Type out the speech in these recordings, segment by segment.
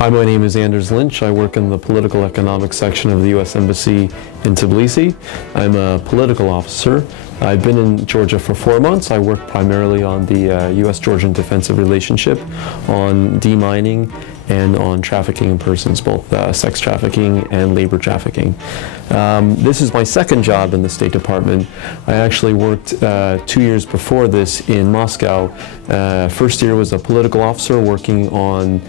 Hi, my name is Anders Lynch. I work in the political economics section of the U.S. Embassy in Tbilisi. I'm a political officer. I've been in Georgia for 4 months. I work primarily on the U.S.-Georgian defensive relationship, on demining, and on trafficking in persons, both sex trafficking and labor trafficking. This is my second job in the State Department. I actually worked 2 years before this in Moscow. First year was a political officer working on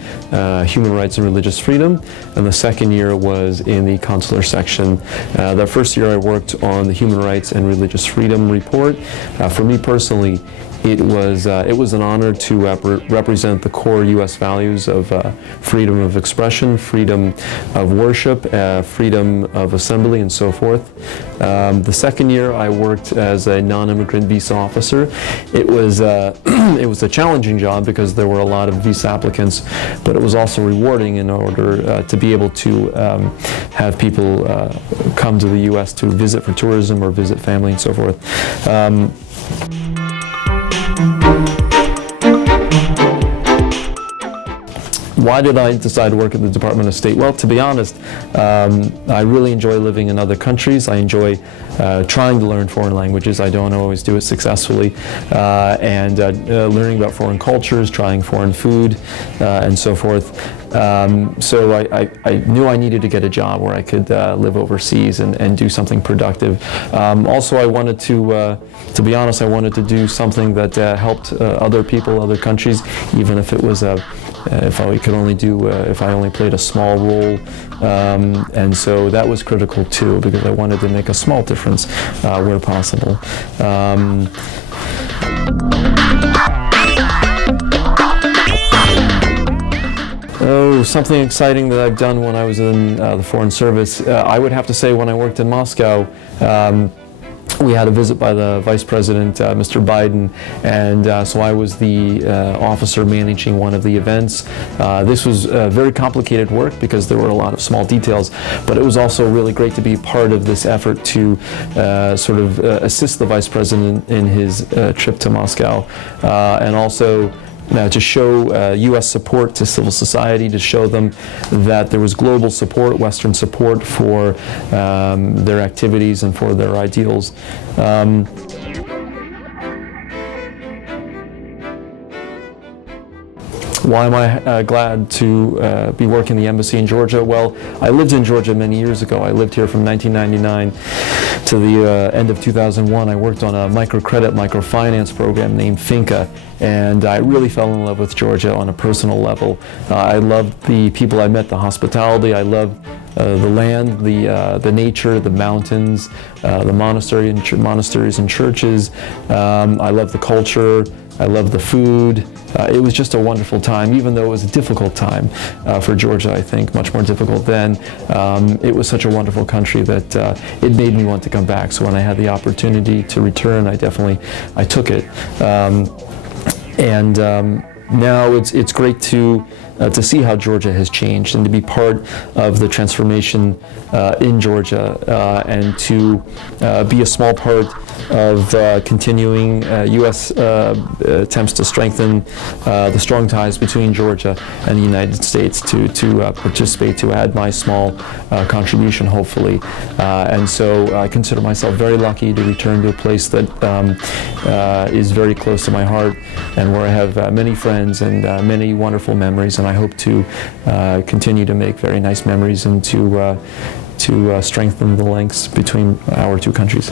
human rights and religious freedom, and the second year was in the consular section. The first year I worked on the human rights and religious freedom report. For me personally, it was an honor to represent the core U.S. values of freedom of expression, freedom of worship, freedom of assembly, and so forth. The second year I worked as a non-immigrant visa officer. It was a challenging job because there were a lot of visa applicants, but it was also rewarding in order to be able to have people come to the U.S. to visit for tourism or visit family and so forth. Why did I decide to work at the Department of State? Well, to be honest, I really enjoy living in other countries. I enjoy trying to learn foreign languages. I don't always do it successfully. And learning about foreign cultures, trying foreign food, and so forth. So I knew I needed to get a job where I could live overseas and do something productive. Also, I wanted to be honest, I wanted to do something that helped other people, other countries, even if it was if I only played a small role, and so that was critical too, because I wanted to make a small difference where possible. Oh, something exciting that I've done when I was in the Foreign Service. I would have to say when I worked in Moscow, we had a visit by the Vice President, Mr. Biden, and so I was the officer managing one of the events. This was very complicated work because there were a lot of small details, but it was also really great to be part of this effort to sort of assist the Vice President in his trip to Moscow, and also to show U.S. support to civil society, to show them that there was global support, Western support for their activities and for their ideals. Why am I glad to be working in the embassy in Georgia? Well, I lived in Georgia many years ago. I lived here from 1999 to the end of 2001. I worked on a microcredit, microfinance program named Finca, and I really fell in love with Georgia on a personal level. I loved the people I met, the hospitality. I loved the land, the nature, the mountains, the monasteries and churches. I loved the culture. I loved the food. It was just a wonderful time, even though it was a difficult time for Georgia, I think, much more difficult then. It was such a wonderful country that it made me want to come back. So when I had the opportunity to return, I took it. Now it's great to see how Georgia has changed and to be part of the transformation in Georgia and to be a small part of continuing U.S. attempts to strengthen the strong ties between Georgia and the United States, to participate, to add my small contribution, hopefully. And so I consider myself very lucky to return to a place that is very close to my heart and where I have many friends and many wonderful memories, and I hope to continue to make very nice memories and to strengthen the links between our two countries.